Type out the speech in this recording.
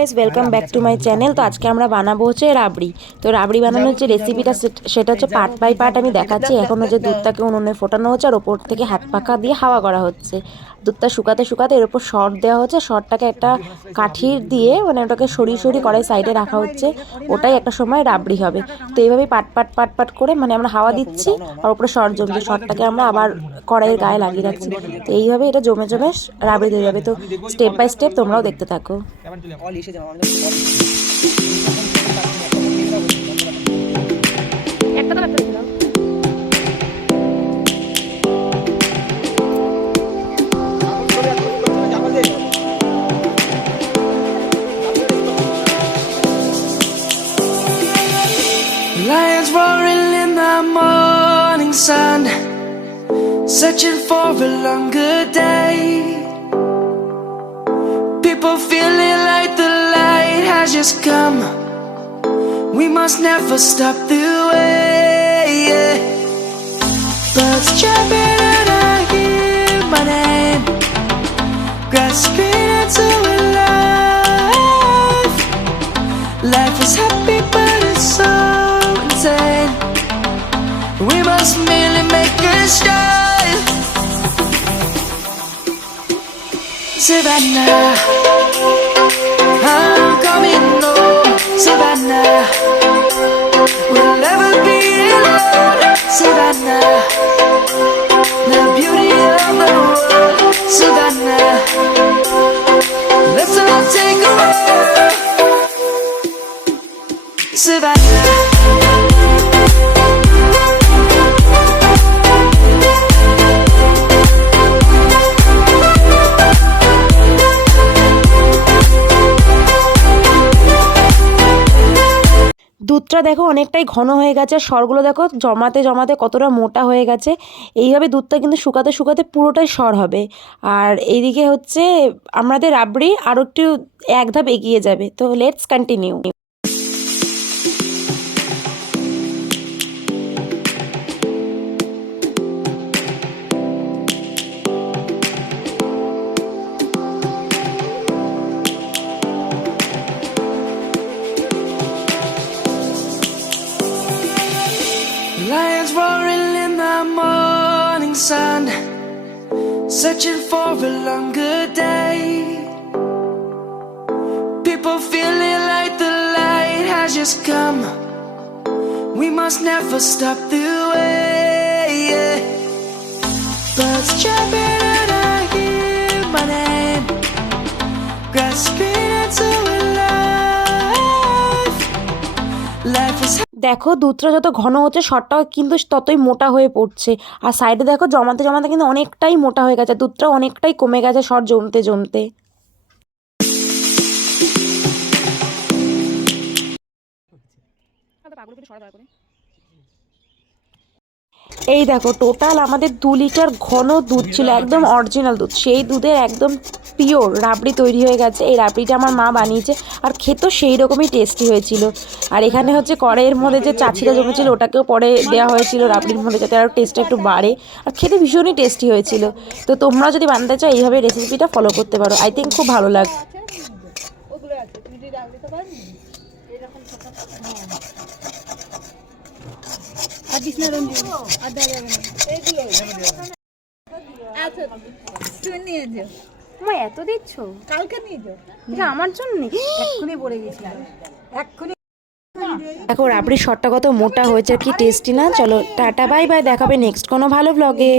Guys welcome back to my channel তো আজকে আমরা বানাবো হচ্ছে রাবড়ি। তো রাবড়ি বানানোর যে রেসিপিটা সেটা হচ্ছে পার্ট বাই পার্ট আমি দেখাচ্ছি। এখন যে দুধটাকে উনুনে ফোটানো হচ্ছে, আর ওপর থেকে হাত পাখা দিয়ে হাওয়া করা হচ্ছে। দুধটা শুকাতে শুকাতে এর উপর শর্ট দেওয়া হচ্ছে। শর্টটাকে একটা কাঠির দিয়ে মানে ওটাকে সরিয়ে সরিয়ে কড়াই সাইডে রাখা হচ্ছে। ওটাই একটা সময় রাবড়ি হবে। তো এইভাবেই পাট পাট পাট পাট করে মানে আমরা হাওয়া দিচ্ছি আর উপরে শর্ট জমছে। শর্টটাকে আমরা আবার কড়াইয়ের গায়ে লাগিয়ে রাখছি। তো এইভাবে এটা জমে জমে রাবড়ি হয়ে যাবে। তো স্টেপ বাই স্টেপ তোমরাও দেখতে থাকো। Morning sun, searching for a longer day. People feeling like the light has just come. We must never stop the way. Birds Savannah, I'm coming home. We'll never be alone. The beauty of the world. Let's all take a walk. Savannah. দেখো অনেকটাই ঘন হয়ে গেছে, আর সরগুলো দেখো জমাতে জমাতে কতটা মোটা হয়ে গেছে। এইভাবে দুধটা কিন্তু শুকাতে শুকাতে পুরোটাই সর হবে। আর এইদিকে হচ্ছে আমাদের রাবড়ি আরও একটু এক ধাপ এগিয়ে যাবে। তো let's continue sun, searching for a longer day. People feeling like the light has just come. We must never stop the way. Birds chirping দেখো দুধটা যত ঘন হচ্ছে শটটাও কিন্তু ততই মোটা হয়ে পড়ছে। আর সাইডে দেখো জমাতে জমাতে কিন্তু অনেকটাই মোটা হয়ে গেছে, দুধটা অনেকটাই কমে গেছে সর জমতে জমতে। পাগল করে এই দেখো টোটাল আমাদের দু লিটার ঘন দুধ ছিল একদম অরিজিনাল দুধ। সেই দুধের একদম পিওর রাবড়ি তৈরি হয়ে গেছে। এই রাবড়িটা আমার মা বানিয়েছে আর খেতেও সেই রকমই টেস্টি হয়েছিল। আর এখানে হচ্ছে কড়াইয়ের মধ্যে যে চাচিটা জমেছিল ওটাকেও পরে দেওয়া হয়েছিল রাবড়ির মধ্যে যাতে আরও টেস্টটা একটু বাড়ে। আর খেতে ভীষণই টেস্টি হয়েছিল। তো তোমরা যদি বানাতে চাও এইভাবে রেসিপিটা ফলো করতে পারো। আই থিঙ্ক খুব ভালো লাগে আর আর দেওয়া যাবে না আচ্ছা তুমি নিয়ে যাও মা এত দিচ্ছ? কালকে নিয়ে যাও। এটা আমার জন্য? এক্ষুনি পড়ে গেছিলাম। এক্ষুনি দেখো রাবড়ির শটটা কত মোটা হয়েছে কি টেস্টি না? চলো টাটা বাই বাই দেখাবে নেক্সট কোনো ভালো ব্লগে